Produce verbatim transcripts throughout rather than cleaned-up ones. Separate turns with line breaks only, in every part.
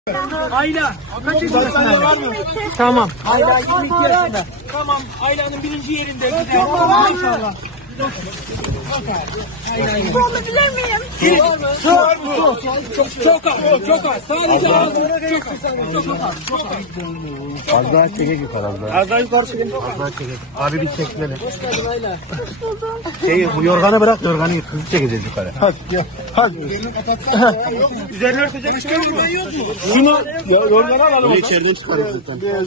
Ayla. Kaç yaşındasın var mı? Tamam. Ayla yirmi iki yaşında. Tamam. Ayla'nın birinci yerinde gidiyor. İnşallah.
Su alabilir miyim?
Su var mı? Su. Çok az. Çok az. Sadece ağzını çok az. Çok az. Çok az.
Az daha çekek yukarı az daha.
Az daha yukarı çekelim.
Az daha çekek. Abi bir çekmeli.
Hoş geldin Ayla.
Şey, bu yorganı bırak, yorganı hızlı çekeceğiz yukarı.
Hadi gel. Hadi. Üzerine örtecek bir şey yok mu? Şunu yorgana alalım.
Bunu içeriden çıkarız zaten.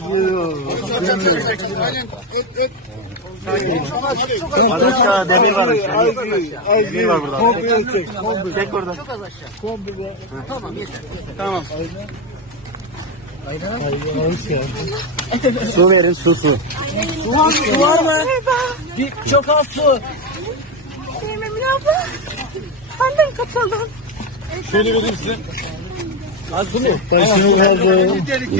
Aşağı demir var aşağı. Demir var burada. Çek oradan.
Tamam yeter. Tamam.
Su verin, su su.
Su var mı? Su var mı? Bir, çok az su.
Emin abla. Sen de mi katıldın?
Şöyle vereyim size. Az su mu?
Başını kaldı.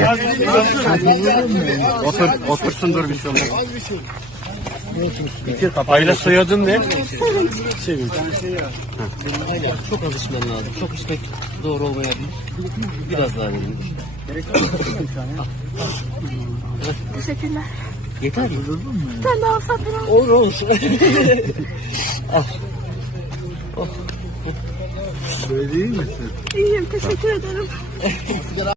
Otur, otursun dur bir şey olmaz. Bitir kapağı. Ayla soyadın ne? Sevinç.
Çok az içmen lazım. Çok içmek doğru olmayabilir. Biraz daha verin.
Teşekkürler.
Yeter mi?
Sen de alsan biraz.
Olur olur.
Böyle değil misin?
İyiyim. Teşekkür ederim.